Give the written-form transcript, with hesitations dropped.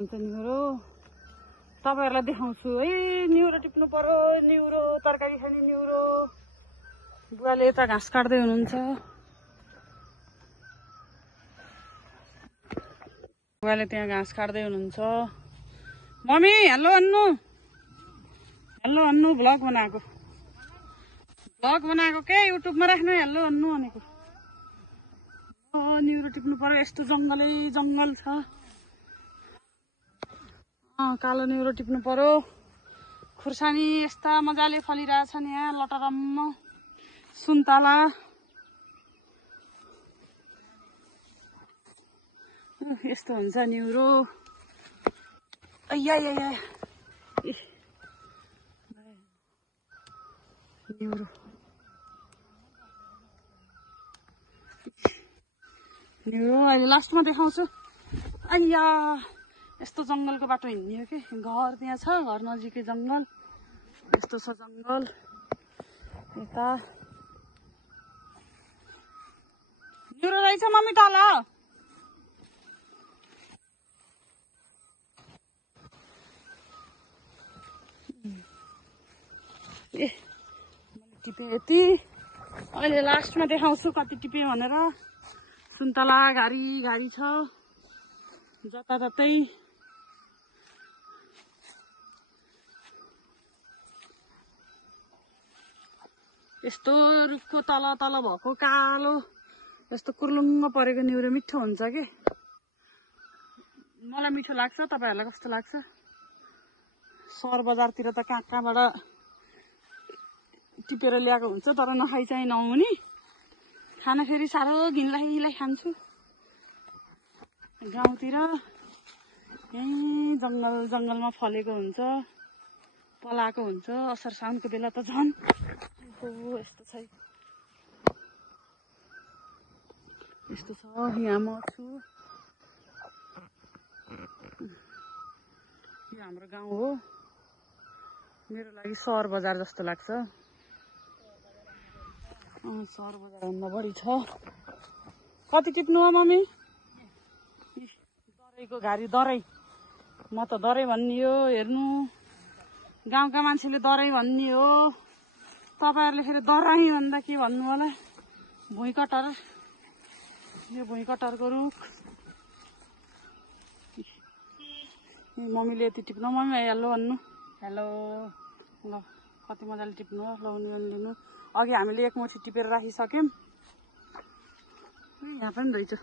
हुन्छ निहुरो तपाईहरुलाई देखाउँछु है। निहुरो टिप्नु पर्यो, निहुरो तरकारी खाने निहुरो। बुवाले यता घाँस काट्दै हुनुहुन्छ। बुवाले त्यहाँ घाँस काट्दै हुनुहुन्छ। मम्मी हेलो अन्नु, हेलो अन्नु भ्लग बनाएको के युट्युबमा राख्नु हेलो अन्नु भनेको। निहुरो टिप्नु पर्यो, यस्तो जंगलै जंगल छ। कालो निहुरो टिप्नु पर्यो। खुर्सानी यस्ता मजाले फलिरहेछन् यहाँ लटरम्म। सुन्तला यस्तो हुन्छ निहुरो। निहुरो अहिले लास्टमा देखाउँछु। अय्या यस्तो जंगलको बाटो हिँड्ने हो कि घर त्यहाँ छ, घर नजिकै जंगल। यस्तो छ जंगल यता। निहुरो रहेछ मम्मी तल। मैले टिपे यति। अहिले लास्टमा देखाउँछु कति टिपे भनेर। सुन्तला घारी घारी छ जताततै। यस्तो रुखको तल तल भएको कालो यस्तो कुर्लुङ्ग परेको निहुरो मिठो हुन्छ के। मलाई मिठो लाग्छ, तपाईहरुलाई कस्तो लाग्छ? सहर बजारतिर त कहाँबाट टिपेर ल्याएको हुन्छ, तर नखाइ चाहिँ नहुने। खाना फेरि साह्रो घिनलाग्दो खान्छु। गाउँतिर यही जंगलमा फलेको हुन्छ, पलाएको हुन्छ। असार साउनको बेला त झन् यस्तो छ। यस्तो छ यहाँ म छु। यो हाम्रो गाउँ हो। मेरो लागि सहर बजार जस्तो लाग्छ। सहर बजार भन्दा बढी छ। कति टिप्नु हो मम्मी? दरैको घारी दरै। म त दरै भन्ने हो। हेर्नु गाउँका मान्छेले दरै भन्ने हो, तपाईहरुले फेरि दरै भन्दा के भन्नु होला? भुइँकटर। यो भुइँकटरको रुख। मम्मीले यति टिप्नु। मम्मी हेलो भन्नु। हेलो ल कति मजाले टिप्नु हो। लाउनु लिनु। अघि हामीले एक मुठी टिपेर राखिसक्यौं। यहाँ पनि रहेछ।